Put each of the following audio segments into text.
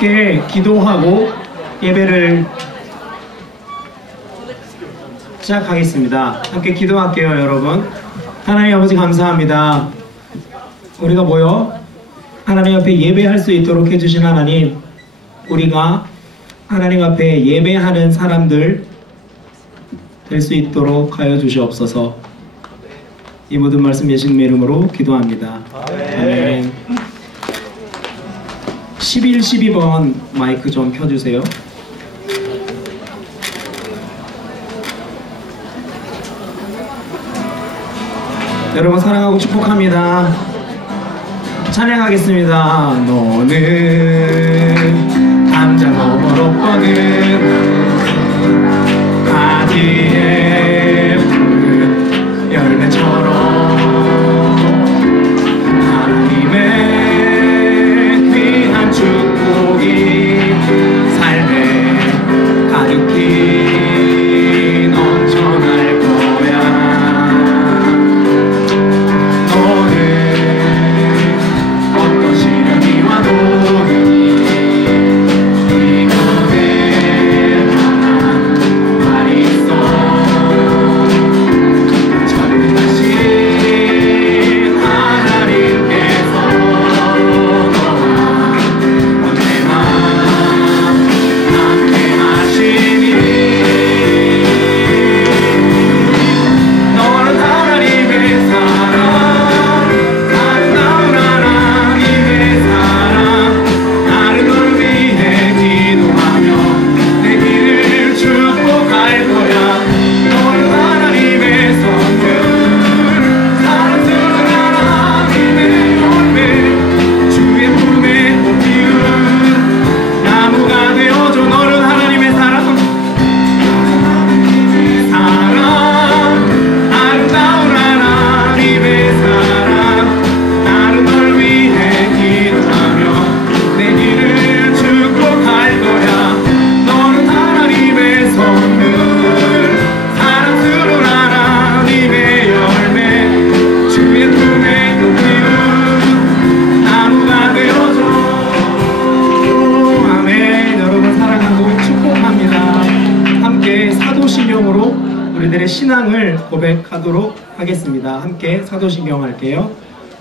함께 기도하고 예배를 시작하겠습니다. 함께 기도할게요, 여러분. 하나님 아버지 감사합니다. 우리가 모여 하나님 앞에 예배할 수 있도록 해주신 하나님, 우리가 하나님 앞에 예배하는 사람들 될 수 있도록 하여 주시옵소서. 이 모든 말씀 예수님의 이름으로 기도합니다. 아멘. 11, 12번 마이크 좀 켜주세요. 여러분 사랑하고 축복합니다. 찬양하겠습니다. 너는 담장 너머로 뻗은 가지에 푸른 열매처럼 하나님의 귀한 축복이 삶에 가득히 넘쳐날 거야. 너는 어떤 시련이 와도 우리들의 신앙을 고백하도록 하겠습니다. 함께 사도신경 할게요.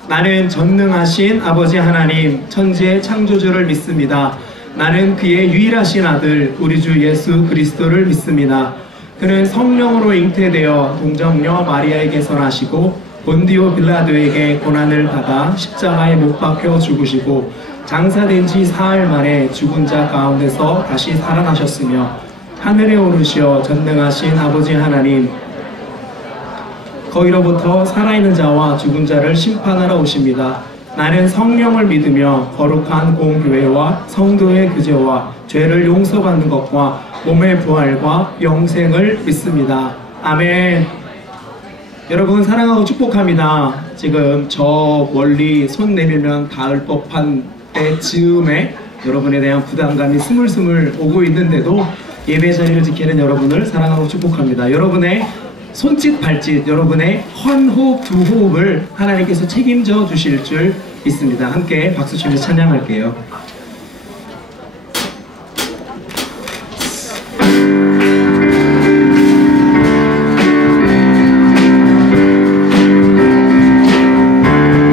나는 전능하신 아버지 하나님 천지의 창조주를 믿습니다. 나는 그의 유일하신 아들 우리 주 예수 그리스도를 믿습니다. 그는 성령으로 잉태되어 동정녀 마리아에게서 나시고 본디오 빌라도에게 고난을 받아 십자가에 못 박혀 죽으시고 장사된 지 사흘 만에 죽은 자 가운데서 다시 살아나셨으며 하늘에 오르시어 전능하신 아버지 하나님 거기로부터 살아있는 자와 죽은 자를 심판하러 오십니다. 나는 성령을 믿으며 거룩한 공교회와 성도의 규제와 죄를 용서받는 것과 몸의 부활과 영생을 믿습니다. 아멘. 여러분 사랑하고 축복합니다. 지금 저 멀리 손 내밀면 닿을 법한 때 즈음에 여러분에 대한 부담감이 스물스물 오고 있는데도 예배 자리를 지키는 여러분을 사랑하고 축복합니다. 여러분의 손짓 발짓, 여러분의 한 호흡 두 호흡을 하나님께서 책임져 주실 줄 믿습니다. 함께 박수 치며 찬양할게요.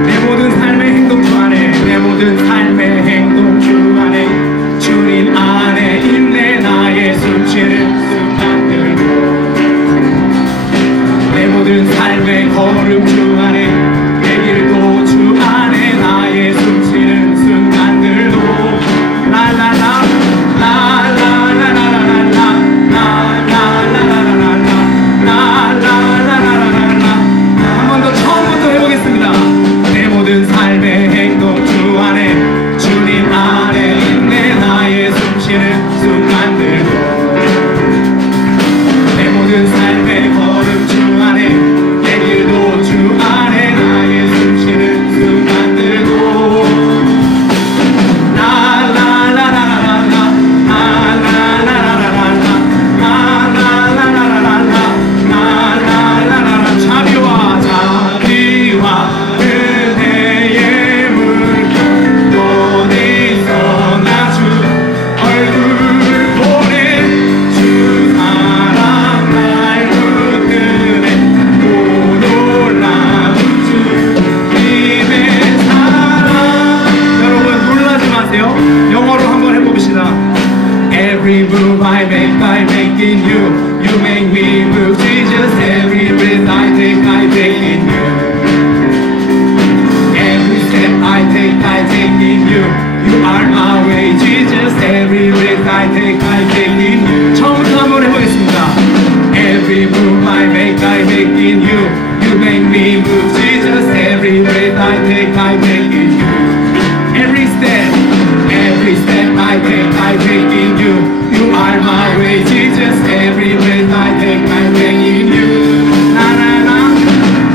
내 모든 삶의 행동 주 안에, 내 모든 삶의 행동 주 안에 주님 안에 있네. 나의 숨쉬는 순간들도 내 모든 삶의 걸음 주 안에 내 길도 주 안에 나의 숨쉬는 순간들도 영어로 한번 해봅시다. Every move I make in you. You make me move, Jesus. Every breath I take in you. Every step I take in you. You are my way, Jesus. Every breath I take in you. 처음부터 한번 해보겠습니다. Every move I make in you. You make me move, Jesus. Every breath I take in you. Every step I take in you. You are my way, Jesus. Every breath I take in you. Na na na,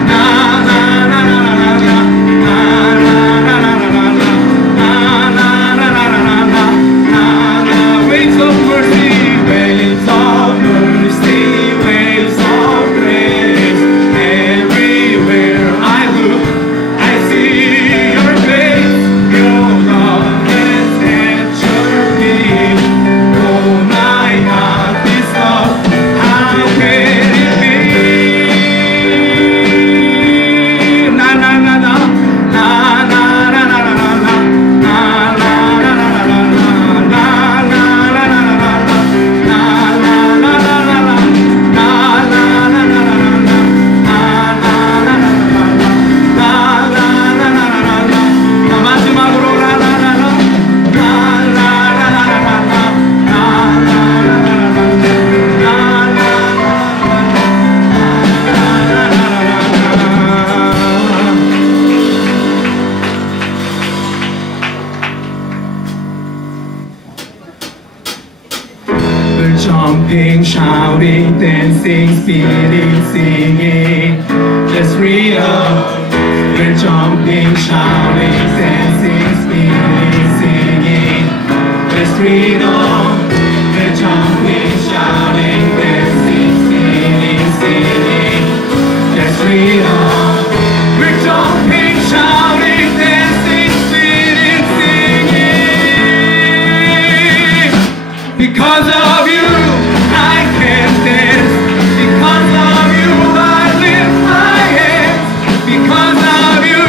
na na na na na na, na na na na na na, na na na na na na, na na. Waves of mercy, waves of mercy, waves of grace. Everywhere I look, I see your face. Your love has captured me. Oh, my God, this love, how can it be? Na na na na, na na na na na na, na na na na na na, na na na na na na, na na na na na na, na na na na na na, na na na na na. 마지막으로 라라라라 We're jumping, shouting, dancing, spinning, singing. Let's freedom. We're jumping, shouting, dancing, spinning, singing. There's freedom. We're jumping, shouting, dancing, spinning, singing. There's freedom. We're jumping, shouting, dancing, spinning, singing. Because of you, I can dance. Because of you, I lift my hands. Because of you,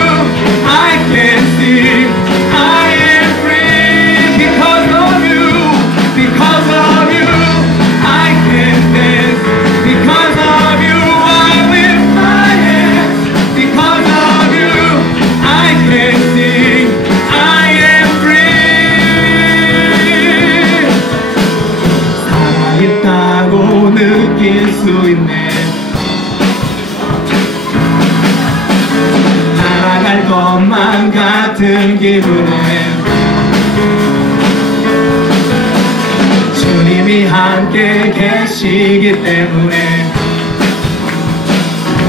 I can sing. I am free. Because of you, I can dance. Because of you, I lift my hands. Because of you, I can sing. I am free. 살아있다고 느낄 수 있네. 날아갈 것만 같은 기분에 주님이 함께 계시기 때문에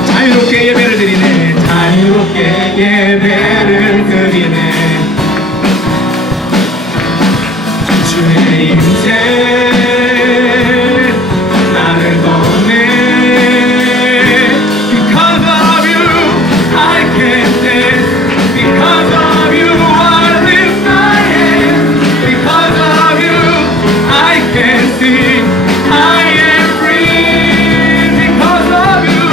자유롭게 예배를 드리네. 자유롭게 예배를 드리네. 주의 임재 나를 걷네. Because of you, I can dance. Because of you, I lift my hands. Because of you, I can sing. I am free. Because of you,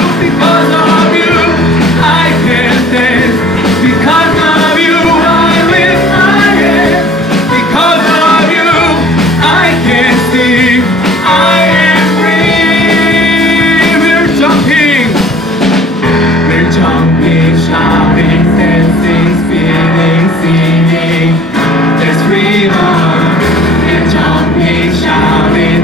I can dance. Because of you, I lift my hands. Because of you, I can sing. I am free. We're jumping, shouting, dancing, spinning, singing. There's freedom. We're jumping, shouting,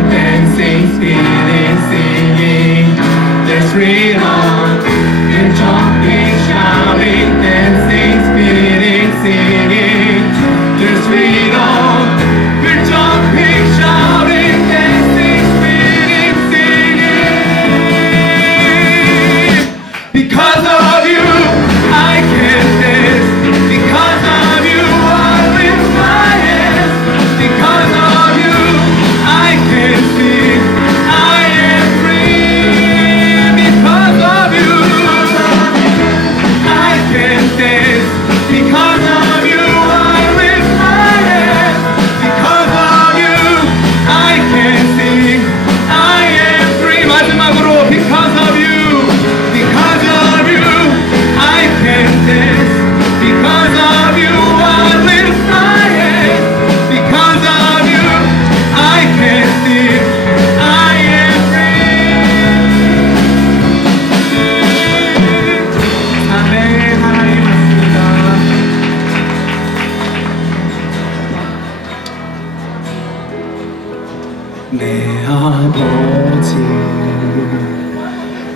내 아버지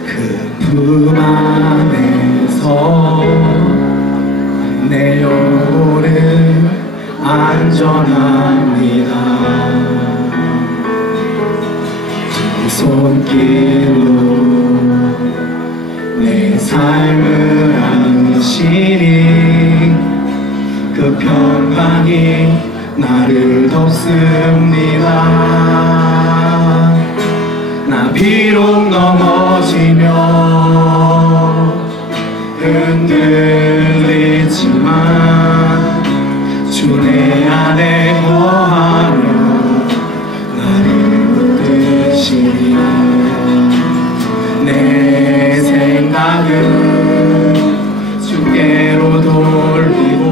그 품 안에서 내 영혼은 안전합니다. 두 손길로 내 삶을 안으시니 그 평강이 나를 덮습니다. 나 비록 넘어지며 흔들리지만 주 내 안에 거하며 나를 붙드시니 내 생각은 주께로 돌리고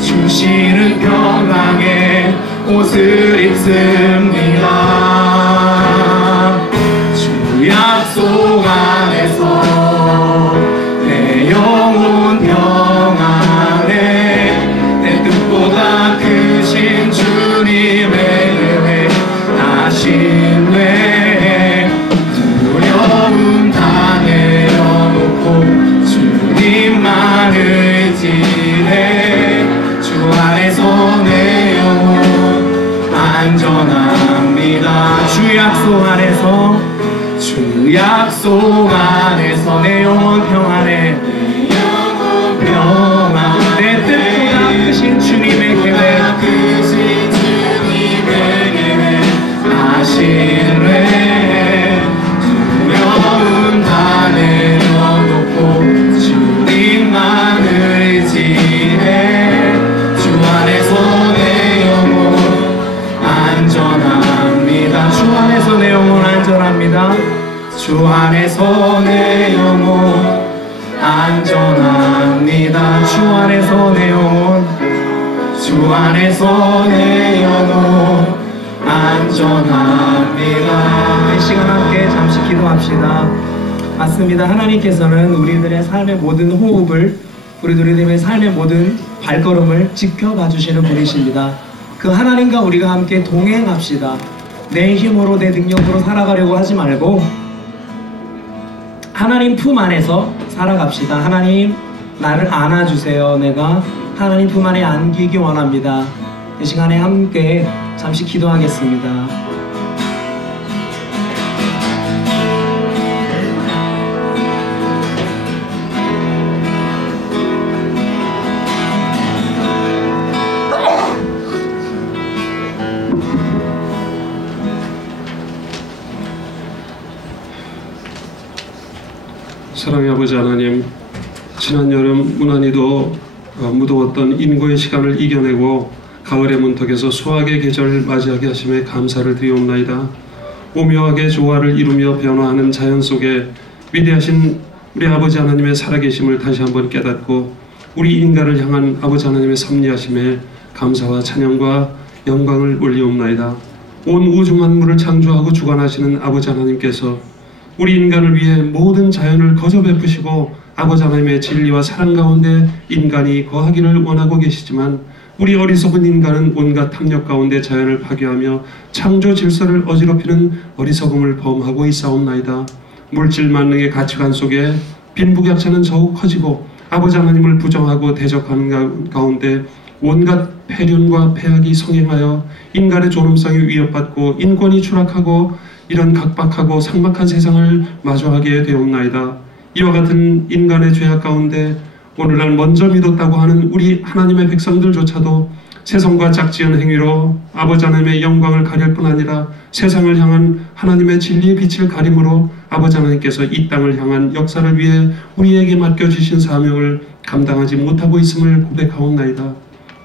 주시는 평강의 옷을 입습니다. 주 약속 안에서 내 영혼 평안해 내 뜻보다 크신 주님의 은혜 나 신뢰해 두려움 다 내려놓고 주님만 의지해 주 안에서 내 영혼 안전합니다. 주 약속 안에서 주 약속 안에서 내 영혼 평안해 평안 내 뜻보다 크신 주님의 계획 나 신뢰해 두려움 다 내려놓고 주님만 의지해 주 안에서 내 영혼 안전합니다. 주 안에서 내 영혼 안전합니다. 주 안에서 내 영혼 안전합니다. 주 안에서 내 영혼 주 안에서 내 영혼 안전합니다. 이 시간 함께 잠시 기도합시다. 맞습니다. 하나님께서는 우리들의 삶의 모든 호흡을 우리들의 삶의 모든 발걸음을 지켜봐 주시는 분이십니다. 그 하나님과 우리가 함께 동행합시다. 내 힘으로 내 능력으로 살아가려고 하지 말고 하나님 품 안에서 살아갑시다. 하나님 나를 안아주세요. 내가 하나님 품 안에 안기기 원합니다. 이 시간에 함께 잠시 기도하겠습니다. 사랑의 아버지 하나님, 지난 여름 무난히도 무더웠던 인고의 시간을 이겨내고 가을의 문턱에서 수확의 계절을 맞이하게 하심에 감사를 드리옵나이다. 오묘하게 조화를 이루며 변화하는 자연 속에 위대하신 우리 아버지 하나님의 살아계심을 다시 한번 깨닫고 우리 인간을 향한 아버지 하나님의 섭리하심에 감사와 찬양과 영광을 올리옵나이다. 온 우주 만물을 창조하고 주관하시는 아버지 하나님께서 우리 인간을 위해 모든 자연을 거저 베푸시고 아버지 하나님의 진리와 사랑 가운데 인간이 거하기를 원하고 계시지만 우리 어리석은 인간은 온갖 탐욕 가운데 자연을 파괴하며 창조 질서를 어지럽히는 어리석음을 범하고 있사옵나이다. 물질 만능의 가치관 속에 빈부격차는 더욱 커지고 아버지 하나님을 부정하고 대적하는 가운데 온갖 폐륜과 폐악이 성행하여 인간의 존엄성이 위협받고 인권이 추락하고 이런 각박하고 삭막한 세상을 마주하게 되옵나이다. 이와 같은 인간의 죄악 가운데 오늘날 먼저 믿었다고 하는 우리 하나님의 백성들조차도 세상과 짝지은 행위로 아버지 하나님의 영광을 가릴 뿐 아니라 세상을 향한 하나님의 진리의 빛을 가림으로 아버지 하나님께서 이 땅을 향한 역사를 위해 우리에게 맡겨주신 사명을 감당하지 못하고 있음을 고백하옵나이다.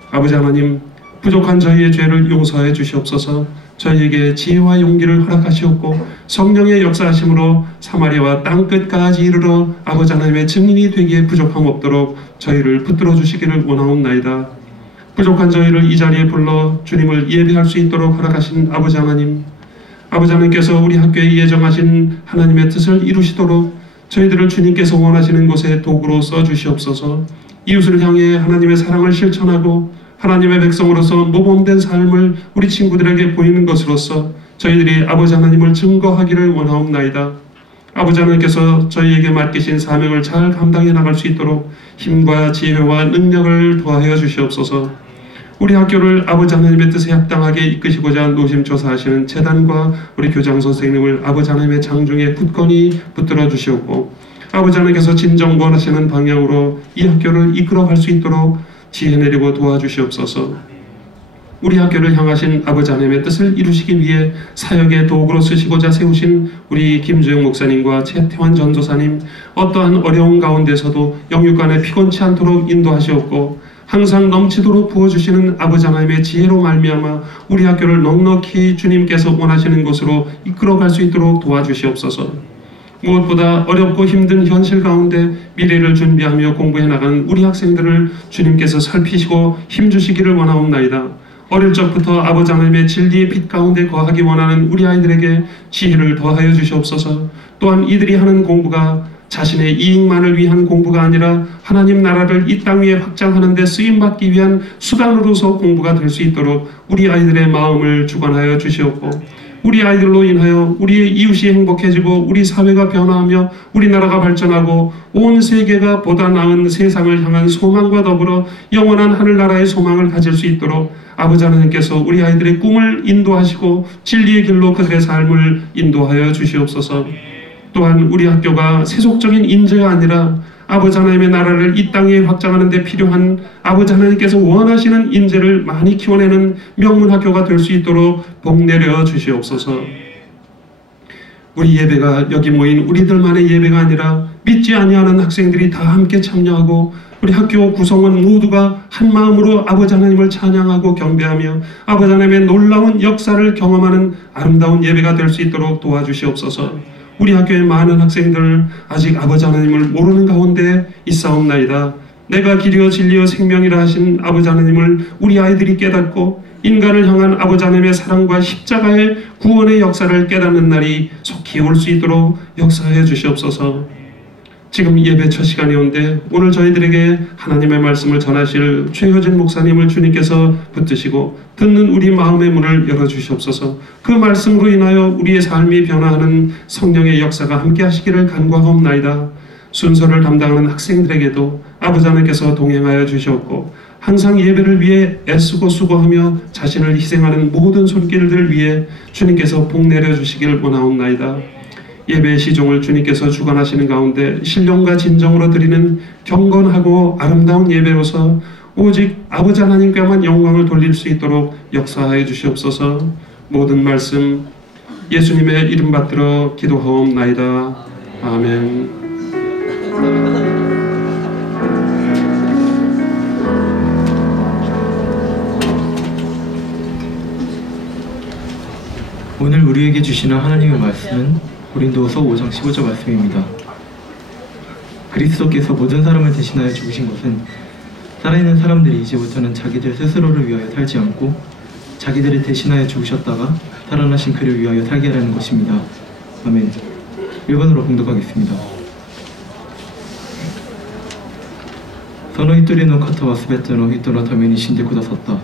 아버지 하나님, 부족한 저희의 죄를 용서해 주시옵소서. 저희에게 지혜와 용기를 허락하시옵고 성령의 역사하심으로 사마리아와 땅끝까지 이르러 아버지 하나님의 증인이 되기에 부족함 없도록 저희를 붙들어 주시기를 원하옵나이다. 부족한 저희를 이 자리에 불러 주님을 예배할 수 있도록 허락하신 아버지 하나님, 아버지 하나님께서 우리 학교에 예정하신 하나님의 뜻을 이루시도록 저희들을 주님께서 원하시는 곳에 도구로 써주시옵소서. 이웃을 향해 하나님의 사랑을 실천하고 하나님의 백성으로서 모범된 삶을 우리 친구들에게 보이는 것으로서 저희들이 아버지 하나님을 증거하기를 원하옵나이다. 아버지 하나님께서 저희에게 맡기신 사명을 잘 감당해 나갈 수 있도록 힘과 지혜와 능력을 더하여 주시옵소서. 우리 학교를 아버지 하나님의 뜻에 합당하게 이끄시고자 노심초사하시는 재단과 우리 교장 선생님을 아버지 하나님의 장중에 굳건히 붙들어 주시옵고, 아버지 하나님께서 진정 원하시는 방향으로 이 학교를 이끌어갈 수 있도록 지혜 내리고 도와주시옵소서. 우리 학교를 향하신 아버지 하나님의 뜻을 이루시기 위해 사역의 도구로 쓰시고자 세우신 우리 김주영 목사님과 최태환 전도사님, 어떠한 어려운 가운데서도 영육간에 피곤치 않도록 인도하시옵고, 항상 넘치도록 부어주시는 아버지 하나님의 지혜로 말미암아 우리 학교를 넉넉히 주님께서 원하시는 곳으로 이끌어갈 수 있도록 도와주시옵소서. 무엇보다 어렵고 힘든 현실 가운데 미래를 준비하며 공부해 나가는 우리 학생들을 주님께서 살피시고 힘주시기를 원하옵나이다. 어릴 적부터 아버지 하나님의 진리의 빛 가운데 거하기 원하는 우리 아이들에게 지혜를 더하여 주시옵소서. 또한 이들이 하는 공부가 자신의 이익만을 위한 공부가 아니라 하나님 나라를 이 땅 위에 확장하는 데 쓰임받기 위한 수단으로서 공부가 될 수 있도록 우리 아이들의 마음을 주관하여 주시옵고, 우리 아이들로 인하여 우리의 이웃이 행복해지고 우리 사회가 변화하며 우리나라가 발전하고 온 세계가 보다 나은 세상을 향한 소망과 더불어 영원한 하늘나라의 소망을 가질 수 있도록 아버지 하나님께서 우리 아이들의 꿈을 인도하시고 진리의 길로 그들의 삶을 인도하여 주시옵소서. 또한 우리 학교가 세속적인 인재가 아니라 아버지 하나님의 나라를 이 땅에 확장하는 데 필요한 아버지 하나님께서 원하시는 인재를 많이 키워내는 명문학교가 될 수 있도록 복 내려 주시옵소서. 우리 예배가 여기 모인 우리들만의 예배가 아니라 믿지 아니하는 학생들이 다 함께 참여하고 우리 학교 구성원 모두가 한 마음으로 아버지 하나님을 찬양하고 경배하며 아버지 하나님의 놀라운 역사를 경험하는 아름다운 예배가 될 수 있도록 도와주시옵소서. 우리 학교의 많은 학생들 아직 아버지 하나님을 모르는 가운데 있사옵나이다. 내가 길이요 진리요 생명이라 하신 아버지 하나님을 우리 아이들이 깨닫고 인간을 향한 아버지 하나님의 사랑과 십자가의 구원의 역사를 깨닫는 날이 속히 올 수 있도록 역사하여 주시옵소서. 지금 예배 첫 시간이 온데 오늘 저희들에게 하나님의 말씀을 전하실 최효진 목사님을 주님께서 붙드시고 듣는 우리 마음의 문을 열어주시옵소서. 그 말씀으로 인하여 우리의 삶이 변화하는 성령의 역사가 함께 하시기를 간구하옵나이다. 순서를 담당하는 학생들에게도 아버지 하나님께서 동행하여 주시옵고, 항상 예배를 위해 애쓰고 수고하며 자신을 희생하는 모든 손길들 위해 주님께서 복 내려주시기를 원하옵나이다. 예배의 시종을 주님께서 주관하시는 가운데 신령과 진정으로 드리는 경건하고 아름다운 예배로서 오직 아버지 하나님께만 영광을 돌릴 수 있도록 역사하여 주시옵소서. 모든 말씀 예수님의 이름 받들어 기도하옵나이다. 아멘. 오늘 우리에게 주시는 하나님의 말씀은 고린도후서 5장 15절 말씀입니다. 그리스도께서 모든 사람을 대신하여 죽으신 것은 살아있는 사람들이 이제부터는 자기들 스스로를 위하여 살지 않고 자기들을 대신하여 죽으셨다가 살아나신 그를 위하여 살게 하라는 것입니다. 아멘. 1번으로 봉독하겠습니다. 서노히토리노 카타와 스베트노 히토노 타메니 신데 쿠다샀다.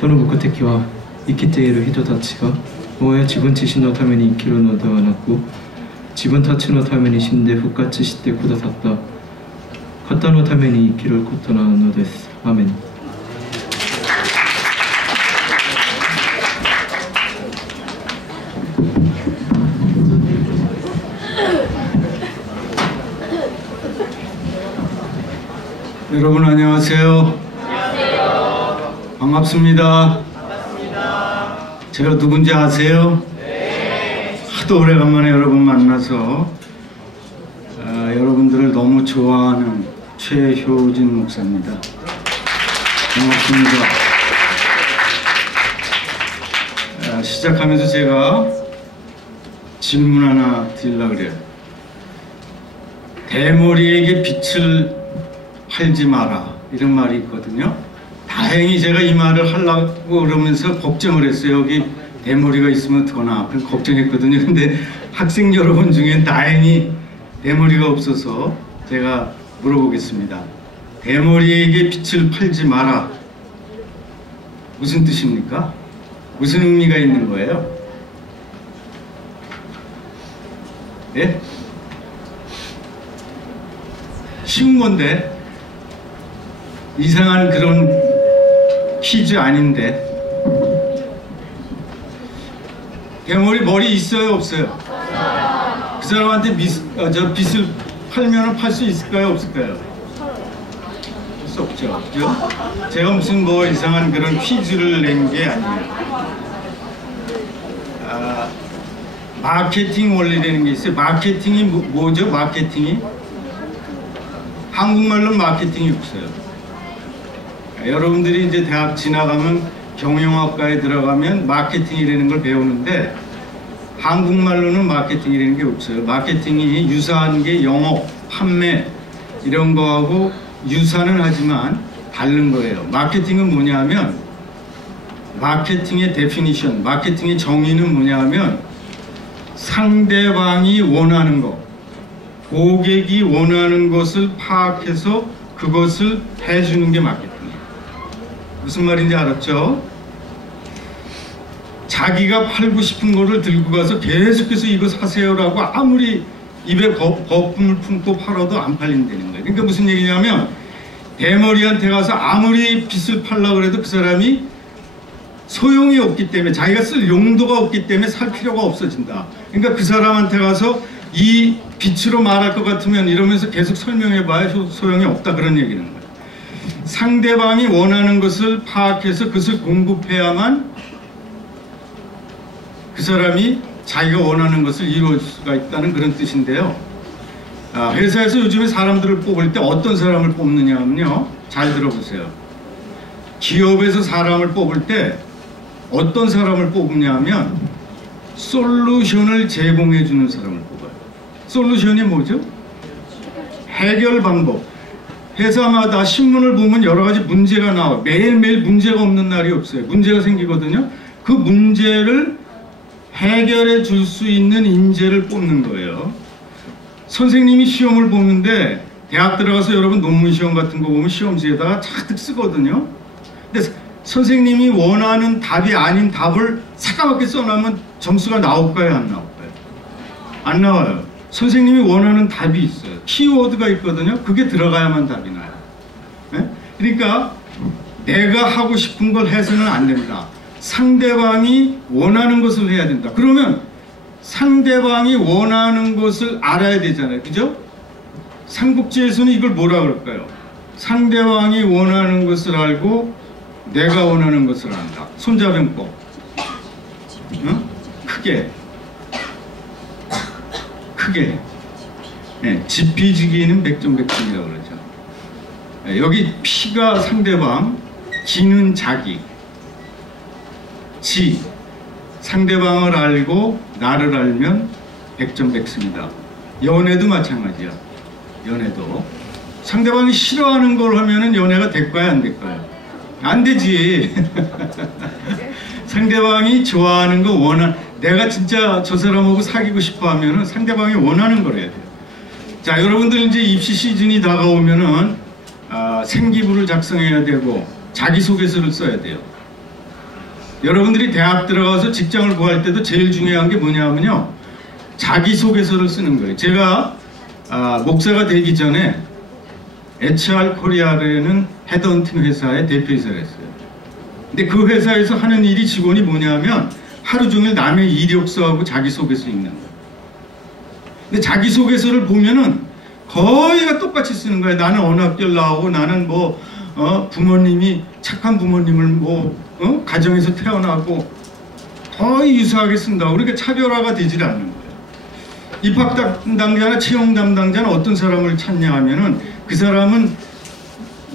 서노 부쿠테키와 이키테이르 히토 타치가 もはや自分自身のために生きるのではなく、自分たちのために死んで復活してくださった方のために生きることなのです。アーメン。 여러분 안녕하세요. 반갑습니다. 제가 누군지 아세요? 네. 하도 오래간만에 여러분 만나서 여러분들을 너무 좋아하는 최효진 목사입니다. 반갑습니다. 시작하면서 제가 질문 하나 드리려고 그래요. 대머리에게 빛을 팔지 마라, 이런 말이 있거든요. 다행히 제가 이 말을 하려고 그러면서 걱정을 했어요. 여기 대머리가 있으면 더 나아. 걱정했거든요. 근데 학생 여러분 중엔 다행히 대머리가 없어서 제가 물어보겠습니다. 대머리에게 빛을 팔지 마라. 무슨 뜻입니까? 무슨 의미가 있는 거예요? 쉬운 건데 이상한 그런 퀴즈 아닌데 대머리 머리 있어요 없어요? 그 사람한테 빚을 팔면 팔 수 있을까요 없을까요? 할 수 없죠. 그죠? 제가 무슨 뭐 이상한 그런 퀴즈를 낸 게 아니에요. 마케팅 원리라는 게 있어요. 마케팅이 뭐죠? 마케팅이? 한국말로 마케팅이 없어요. 여러분들이 이제 대학 지나가면 경영학과에 들어가면 마케팅이라는 걸 배우는데 한국말로는 마케팅이라는 게 없어요. 마케팅이 유사한 게 영업, 판매 이런 거하고 유사는 하지만 다른 거예요. 마케팅은 뭐냐면 마케팅의 데피니션, 마케팅의 정의는 뭐냐면 상대방이 원하는 것, 고객이 원하는 것을 파악해서 그것을 해주는 게 마케팅이에요. 무슨 말인지 알았죠? 자기가 팔고 싶은 거를 들고 가서 계속해서 이거 사세요라고 아무리 입에 거품을 품고 팔아도 안 팔린다는 거예요. 그러니까 무슨 얘기냐면 대머리한테 가서 아무리 빚을 팔려고 해도 그 사람이 소용이 없기 때문에 자기가 쓸 용도가 없기 때문에 살 필요가 없어진다. 그러니까 그 사람한테 가서 이 빛으로 말할 것 같으면 이러면서 계속 설명해봐야 소용이 없다 그런 얘기는 거예요. 상대방이 원하는 것을 파악해서 그것을 공급해야만 그 사람이 자기가 원하는 것을 이루어질 수가 있다는 그런 뜻인데요. 회사에서 요즘에 사람들을 뽑을 때 어떤 사람을 뽑느냐면요. 잘 들어보세요. 기업에서 사람을 뽑을 때 어떤 사람을 뽑느냐면 솔루션을 제공해 주는 사람을 뽑아요. 솔루션이 뭐죠? 해결 방법. 회사마다 신문을 보면 여러 가지 문제가 나와요. 매일매일 문제가 없는 날이 없어요. 문제가 생기거든요. 그 문제를 해결해 줄 수 있는 인재를 뽑는 거예요. 선생님이 시험을 보는데 대학 들어가서 여러분 논문 시험 같은 거 보면 시험지에다가 잔뜩 쓰거든요. 근데 선생님이 원하는 답이 아닌 답을 새까맣게 써놓으면 점수가 나올까요 안 나올까요? 안 나와요. 선생님이 원하는 답이 있어요. 키워드가 있거든요. 그게 들어가야만 답이 나요. 네? 그러니까 내가 하고 싶은 걸 해서는 안 된다. 상대방이 원하는 것을 해야 된다. 그러면 상대방이 원하는 것을 알아야 되잖아요. 그죠? 삼국지에서는 이걸 뭐라 그럴까요? 상대방이 원하는 것을 알고 내가 원하는 것을 안다. 손자병법. 응? 크게. 네, 지피지기는 백전백승이라고 그러죠. 네, 여기 피가 상대방, 기는 자기. 지, 상대방을 알고 나를 알면 백전백승이다. 연애도 마찬가지야. 연애도 상대방이 싫어하는 걸 하면은 연애가 될까요 안 될까요? 안 되지. 상대방이 좋아하는 거 내가 진짜 저 사람하고 사귀고 싶어 하면은 상대방이 원하는 걸 해야 돼요. 자, 여러분들 이제 입시 시즌이 다가오면은 생기부를 작성해야 되고 자기소개서를 써야 돼요. 여러분들이 대학 들어가서 직장을 구할 때도 제일 중요한 게 뭐냐면요, 자기소개서를 쓰는 거예요. 제가 목사가 되기 전에 HR 코리아라는 헤드헌팅 회사의 대표이사를 했어요. 근데 그 회사에서 하는 일이 직원이 뭐냐면 하루 종일 남의 이력서하고 자기소개서 읽는 거예요. 근데 자기소개서를 보면은 거의가 똑같이 쓰는 거예요. 나는 어느 학교를 나오고 나는 뭐 부모님이 착한 부모님을 가정에서 태어나고 거의 유사하게 쓴다고. 그러니까 차별화가 되질 않는 거예요. 입학 담당자나 채용 담당자는 어떤 사람을 찾냐 하면은 그 사람은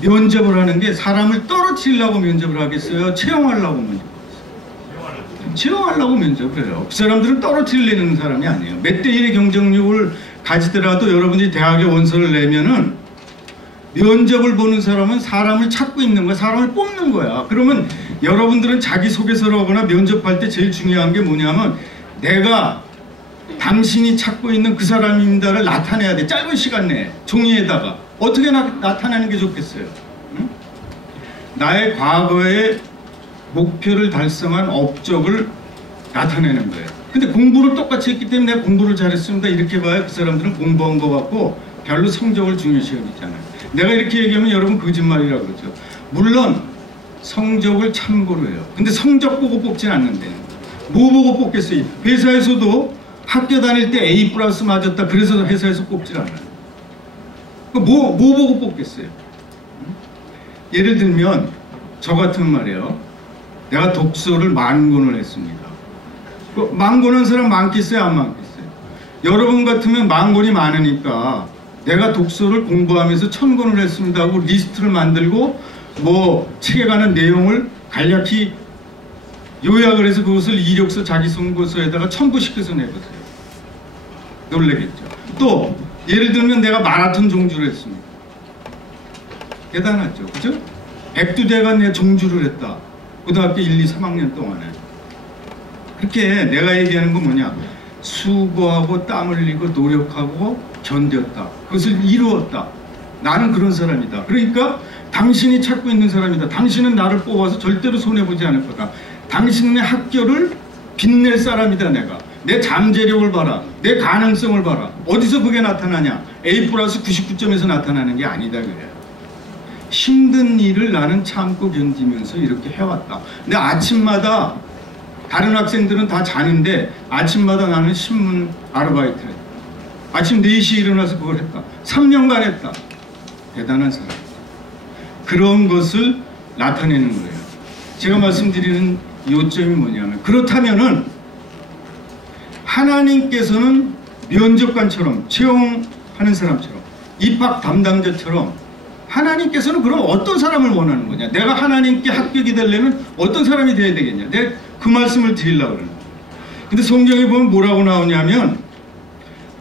면접을 하는 게 사람을 떨어뜨리려고 면접을 하겠어요? 채용하려고 면접을 하겠어요? 채용하려고 면접을 해요. 그 사람들은 떨어뜨리려는 사람이 아니에요. 몇 대 1의 경쟁력을 가지더라도 여러분들이 대학에 원서를 내면은 면접을 보는 사람은 사람을 찾고 있는 거야. 사람을 뽑는 거야. 그러면 여러분들은 자기소개서를 하거나 면접할 때 제일 중요한 게 뭐냐면 내가 당신이 찾고 있는 그 사람입니다를 나타내야 돼. 짧은 시간 내에 종이에다가. 어떻게 나타내는 게 좋겠어요? 응? 나의 과거의 목표를 달성한 업적을 나타내는 거예요. 근데 공부를 똑같이 했기 때문에 내가 공부를 잘했습니다 이렇게 봐야 그 사람들은 공부한 거 같고 별로 성적을 중요시 여기잖아요. 내가 이렇게 얘기하면 여러분 거짓말이라고 그러죠. 물론 성적을 참고로 해요. 근데 성적 보고 뽑진 않는데 뭐 보고 뽑겠어요? 회사에서도 학교 다닐 때 A+ 맞았다 그래서 회사에서 뽑질 않아요. 뭐 보고 뽑겠어요? 예를 들면 저 같은 말이에요. 내가 독서를 10,000권을 했습니다. 10,000권 한 사람 많겠어요? 안 많겠어요? 여러분 같으면 10,000권이 많으니까 내가 독서를 공부하면서 1,000권을 했습니다 하고 리스트를 만들고 뭐 책에 관한 내용을 간략히 요약을 해서 그것을 이력서 자기소개서에다가 1,000부씩 써서 내보세요. 놀라겠죠. 또 예를 들면 내가 마라톤 종주를 했습니다. 대단하죠. 그죠? 백두대가 내 종주를 했다. 고등학교 1, 2, 3학년 동안에. 그렇게 내가 얘기하는 건 뭐냐? 수고하고 땀 흘리고 노력하고 견뎠다. 그것을 이루었다. 나는 그런 사람이다. 그러니까 당신이 찾고 있는 사람이다. 당신은 나를 뽑아서 절대로 손해보지 않을 거다. 당신의 학교를 빛낼 사람이다. 내가. 내 잠재력을 봐라. 내 가능성을 봐라. 어디서 그게 나타나냐? A+ 99점에서 나타나는 게 아니다 그래요. 힘든 일을 나는 참고 견디면서 이렇게 해왔다. 근데 아침마다 다른 학생들은 다 자는데 아침마다 나는 신문 아르바이트를 했다. 아침 4시에 일어나서 그걸 했다. 3년간 했다. 대단한 사람. 그런 것을 나타내는 거예요. 제가 말씀드리는 요점이 뭐냐면 그렇다면은 하나님께서는 면접관처럼 채용하는 사람처럼 입학 담당자처럼 하나님께서는 그럼 어떤 사람을 원하는 거냐? 내가 하나님께 합격이 되려면 어떤 사람이 돼야 되겠냐? 내가 그 말씀을 드리려고 그러는 거예요. 근데 성경에 보면 뭐라고 나오냐면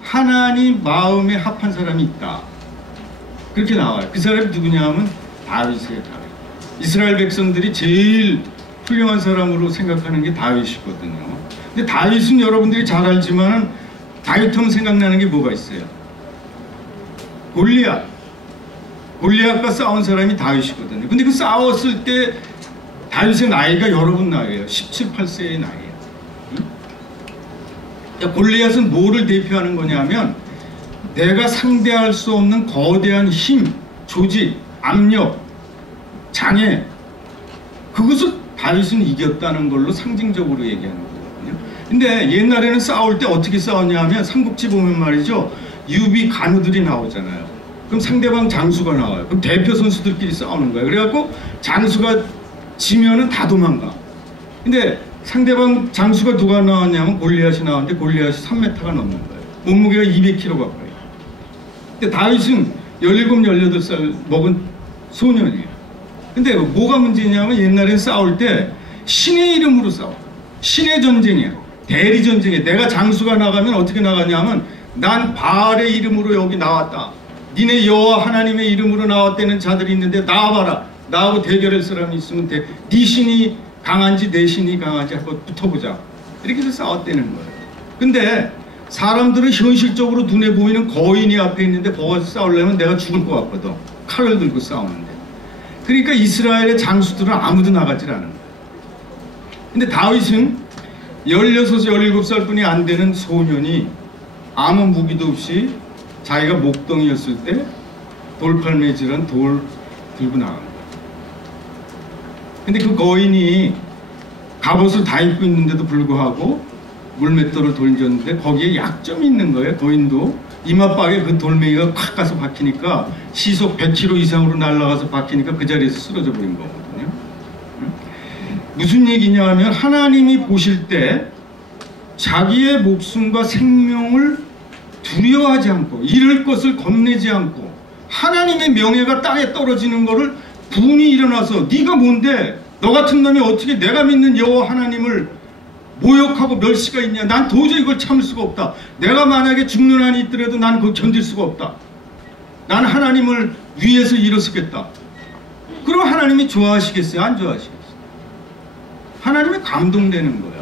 하나님 마음에 합한 사람이 있다. 그렇게 나와요. 그 사람이 누구냐 하면 다윗이에요. 다윗. 이스라엘 백성들이 제일 훌륭한 사람으로 생각하는 게 다윗이거든요. 근데 다윗은 여러분들이 잘 알지만 다윗하면 생각나는 게 뭐가 있어요? 골리앗과 싸운 사람이 다윗이거든요. 근데 그 싸웠을 때 다윗의 나이가 여러분 나이예요. 17, 18세의 나이예요. 골리앗은 뭐를 대표하는 거냐면 내가 상대할 수 없는 거대한 힘, 조직, 압력, 장애 그것을 다윗은 이겼다는 걸로 상징적으로 얘기하는 거거든요. 근데 옛날에는 싸울 때 어떻게 싸웠냐 하면 삼국지 보면 말이죠. 유비 간우들이 나오잖아요. 그럼 상대방 장수가 나와요. 그럼 대표 선수들끼리 싸우는 거예요. 그래갖고 장수가 지면은 다 도망가. 근데 상대방 장수가 누가 나왔냐면 골리앗이 나왔는데 골리앗이 3m가 넘는 거예요. 몸무게가 200kg 가까이. 근데 다윗은 17, 18살 먹은 소년이에요. 근데 뭐가 문제냐면 옛날엔 싸울 때 신의 이름으로 싸워. 신의 전쟁이야. 대리 전쟁이야. 내가 장수가 나가면 어떻게 나가냐면 난 바알의 이름으로 여기 나왔다. 니네 여호와 하나님의 이름으로 나왔다는 자들이 있는데 나와봐라. 나하고 대결할 사람이 있으면 돼. 네 신이 강한지 내 신이 강한지 한번 붙어보자. 이렇게 해서 싸웠다는 거예요. 근데 사람들은 현실적으로 눈에 보이는 거인이 앞에 있는데 거기서 싸우려면 내가 죽을 것 같거든. 칼을 들고 싸우는데. 그러니까 이스라엘의 장수들은 아무도 나가질 않은 거예요. 근데 다윗은 16, 17살 뿐이 안 되는 소년이 아무 무기도 없이 자기가 목동이었을 때 돌팔매질한 돌 들고 나간 거예요. 근데 그 거인이 갑옷을 다 입고 있는데도 불구하고 물맷돌을 던졌는데 거기에 약점이 있는 거예요. 거인도 이마박에 그 돌멩이가 콱 가서 박히니까 시속 100km 이상으로 날아가서 박히니까 그 자리에서 쓰러져 버린 거거든요. 무슨 얘기냐 하면 하나님이 보실 때 자기의 목숨과 생명을 두려워하지 않고 잃을 것을 겁내지 않고 하나님의 명예가 땅에 떨어지는 것을 분이 일어나서 네가 뭔데? 너 같은 놈이 어떻게 내가 믿는 여호와 하나님을 모욕하고 멸시가 있냐? 난 도저히 이걸 참을 수가 없다. 내가 만약에 죽는 한이 있더라도 난 그걸 견딜 수가 없다. 난 하나님을 위해서 일어서겠다. 그럼 하나님이 좋아하시겠어요? 안 좋아하시겠어요? 하나님이 감동되는 거야.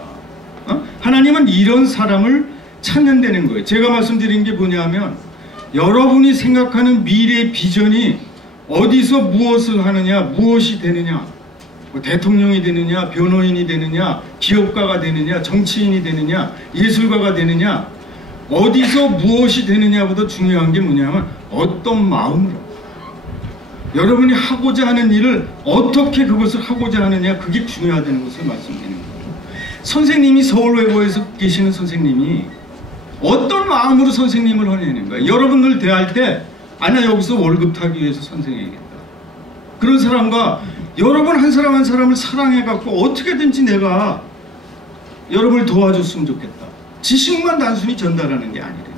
하나님은 이런 사람을 찾는다는 거예요. 제가 말씀드린 게 뭐냐면 여러분이 생각하는 미래의 비전이 어디서 무엇을 하느냐, 무엇이 되느냐, 뭐 대통령이 되느냐, 변호인이 되느냐, 기업가가 되느냐, 정치인이 되느냐, 예술가가 되느냐, 어디서 무엇이 되느냐보다 중요한 게 뭐냐면 어떤 마음으로 여러분이 하고자 하는 일을 어떻게 그것을 하고자 하느냐, 그게 중요하다는 것을 말씀드리는 거예요. 선생님이 서울외고에서 계시는 선생님이 어떤 마음으로 선생님을 하냐는 거예요. 여러분들 대할 때 아니야 여기서 월급 타기 위해서 선생해야겠다. 그런 사람과 여러분 한 사람 한 사람을 사랑해갖고 어떻게든지 내가 여러분을 도와줬으면 좋겠다. 지식만 단순히 전달하는 게 아니래요.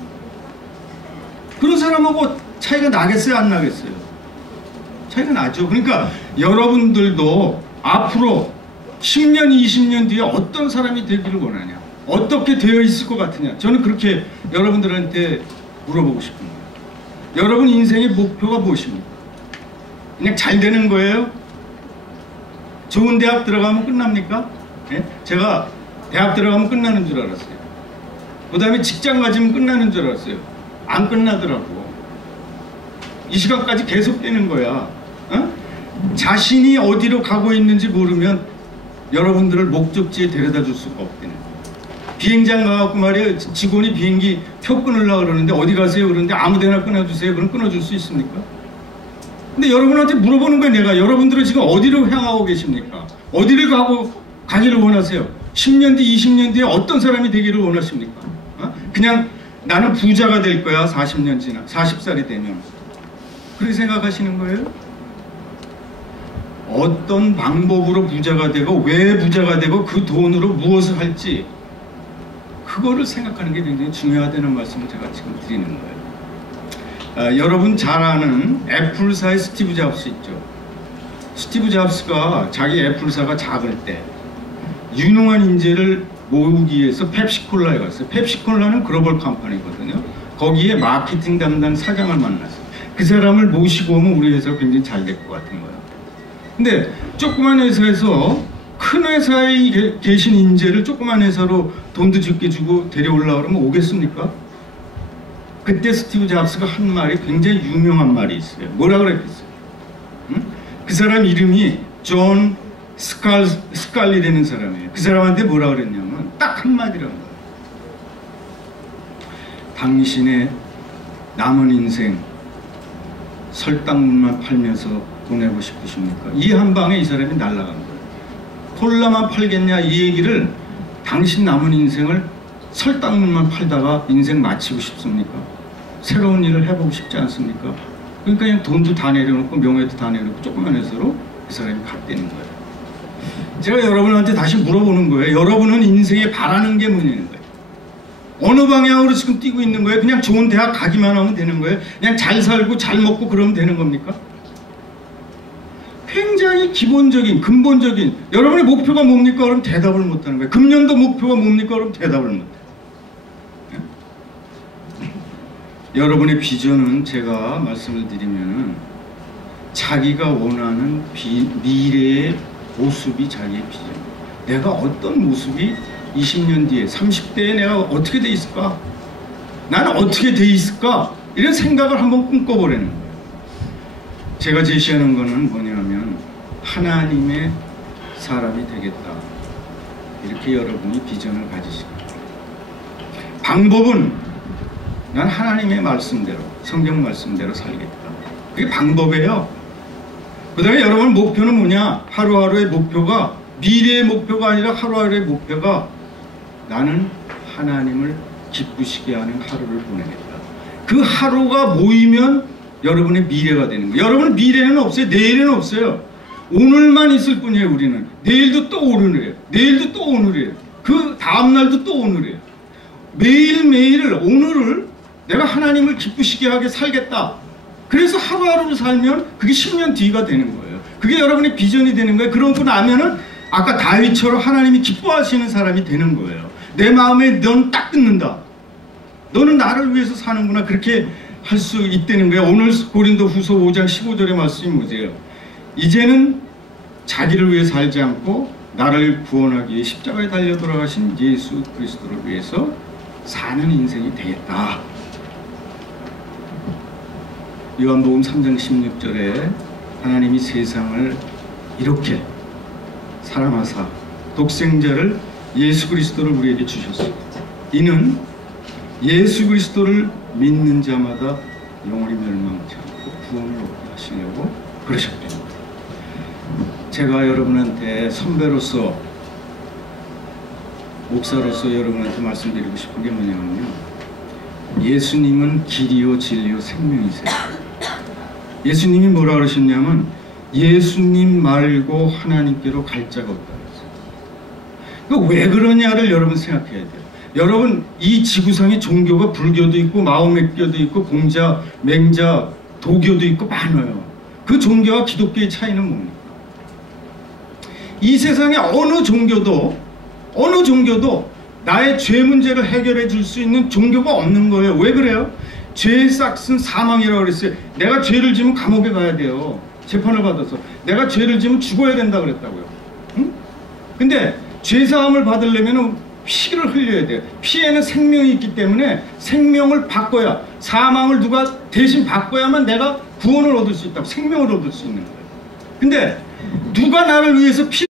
그런 사람하고 차이가 나겠어요? 안 나겠어요? 차이가 나죠. 그러니까 여러분들도 앞으로 10년, 20년 뒤에 어떤 사람이 되기를 원하냐? 어떻게 되어 있을 것 같으냐? 저는 그렇게 여러분들한테 물어보고 싶은 거예요. 여러분 인생의 목표가 무엇입니까? 그냥 잘 되는 거예요? 좋은 대학 들어가면 끝납니까? 예? 제가 대학 들어가면 끝나는 줄 알았어요. 그 다음에 직장 가지면 끝나는 줄 알았어요. 안 끝나더라고. 이 시간까지 계속 되는 거야. 어? 자신이 어디로 가고 있는지 모르면 여러분들을 목적지에 데려다 줄 수가 없다는 거예요. 비행장 가갖고 말이에요. 직원이 비행기 표 끊으려고 그러는데 어디 가세요? 그러는데 아무 데나 끊어주세요. 그럼 끊어줄 수 있습니까? 근데 여러분한테 물어보는 거예요. 내가 여러분들은 지금 어디로 향하고 계십니까? 어디를 가기를 원하세요? 10년 뒤, 20년 뒤에 어떤 사람이 되기를 원하십니까? 어? 그냥 나는 부자가 될 거야. 40년 지나 40살이 되면. 그렇게 생각하시는 거예요? 어떤 방법으로 부자가 되고 왜 부자가 되고 그 돈으로 무엇을 할지 그거를 생각하는 게 굉장히 중요하다는 말씀을 제가 지금 드리는 거예요. 여러분 잘 아는 애플사의 스티브 잡스 있죠. 스티브 잡스가 자기 애플사가 작을 때 유능한 인재를 모으기 위해서 펩시콜라에 갔어요. 펩시콜라는 글로벌 컴퍼니거든요. 거기에 마케팅 담당 사장을 만났어요. 그 사람을 모시고 오면 우리 회사가 굉장히 잘 될 것 같은 거예요. 근데 조그만 회사에서 큰 회사에 계신 인재를 조그만 회사로 돈도 적게 주고 데려오려고 그러면 오겠습니까? 그때 스티브 잡스가 한 말이 굉장히 유명한 말이 있어요. 뭐라 그랬겠어요? 응? 그 사람 이름이 존 스칼리라는 사람이에요. 그 사람한테 뭐라 그랬냐면 딱 한마디라는 거예요. 당신의 남은 인생 설탕물만 팔면서 보내고 싶으십니까? 이 한 방에 이 사람이 날아간 거예요. 콜라만 팔겠냐 이 얘기를 당신 남은 인생을 설탕물만 팔다가 인생 마치고 싶습니까? 새로운 일을 해보고 싶지 않습니까? 그러니까 그냥 돈도 다 내려놓고 명예도 다 내려놓고 조그만 회사로 그 사람이 갔다는 거예요. 제가 여러분한테 다시 물어보는 거예요. 여러분은 인생에 바라는 게 뭐냐는 거예요. 어느 방향으로 지금 뛰고 있는 거예요? 그냥 좋은 대학 가기만 하면 되는 거예요? 그냥 잘 살고 잘 먹고 그러면 되는 겁니까? 굉장히 기본적인 근본적인 여러분의 목표가 뭡니까? 그럼 대답을 못하는 거예요. 금년도 목표가 뭡니까? 그럼 대답을 못해요. 여러분의 비전은 제가 말씀을 드리면은 자기가 원하는 미래의 모습이 자기의 비전. 내가 어떤 모습이 20년 뒤에 30대에 내가 어떻게 돼 있을까? 나는 어떻게 돼 있을까? 이런 생각을 한번 꿈꿔보라는 거예요. 제가 제시하는 거는 뭐냐면 하나님의 사람이 되겠다. 이렇게 여러분이 비전을 가지시고 방법은 난 하나님의 말씀대로 성경 말씀대로 살겠다. 그게 방법이에요. 그 다음에 여러분 목표는 뭐냐? 하루하루의 목표가 미래의 목표가 아니라 하루하루의 목표가 나는 하나님을 기쁘시게 하는 하루를 보내겠다. 그 하루가 모이면 여러분의 미래가 되는 거예요. 여러분 미래는 없어요. 내일은 없어요. 오늘만 있을 뿐이에요. 우리는 내일도 또 오늘이에요. 내일도 또 오늘이에요. 그 다음날도 또 오늘이에요. 매일매일 오늘을 내가 하나님을 기쁘시게 하게 살겠다. 그래서 하루하루를 살면 그게 10년 뒤가 되는 거예요. 그게 여러분의 비전이 되는 거예요. 그러고 나면은 아까 다윗처럼 하나님이 기뻐하시는 사람이 되는 거예요. 내 마음에 넌 딱 듣는다. 너는 나를 위해서 사는구나. 그렇게 할 수 있다는 거예요. 오늘 고린도후서 5장 15절의 말씀이 뭐죠? 이제는 자기를 위해 살지 않고 나를 구원하기 위해 십자가에 달려 돌아가신 예수 그리스도를 위해서 사는 인생이 되겠다. 요한복음 3장 16절에 하나님이 세상을 이렇게 사랑하사 독생자를 예수 그리스도를 우리에게 주셨습니다. 이는 예수 그리스도를 믿는 자마다 영원히 멸망치 않고 구원을 얻게 하시려고 그러셨답니다. 제가 여러분한테 선배로서, 목사로서 여러분한테 말씀드리고 싶은 게 뭐냐면요, 예수님은 길이요 진리요 생명이세요. 예수님이 뭐라 그러셨냐면 예수님 말고 하나님께로 갈 자가 없다 그랬어요. 왜 그러냐를 여러분 생각해야 돼요. 여러분, 이 지구상에 종교가 불교도 있고 마호메교도 있고 공자, 맹자, 도교도 있고 많아요. 그 종교와 기독교의 차이는 뭡니까? 이 세상에 어느 종교도 나의 죄 문제를 해결해 줄 수 있는 종교가 없는 거예요. 왜 그래요? 죄의 싹은 사망이라고 그랬어요. 내가 죄를 지면 감옥에 가야 돼요. 재판을 받아서. 내가 죄를 지면 죽어야 된다 그랬다고요. 응? 근데 죄사함을 받으려면 피를 흘려야 돼요. 피에는 생명이 있기 때문에 생명을 바꿔야, 사망을 누가 대신 바꿔야만 내가 구원을 얻을 수 있다고, 생명을 얻을 수 있는 거예요. 근데 누가 나를 위해서 피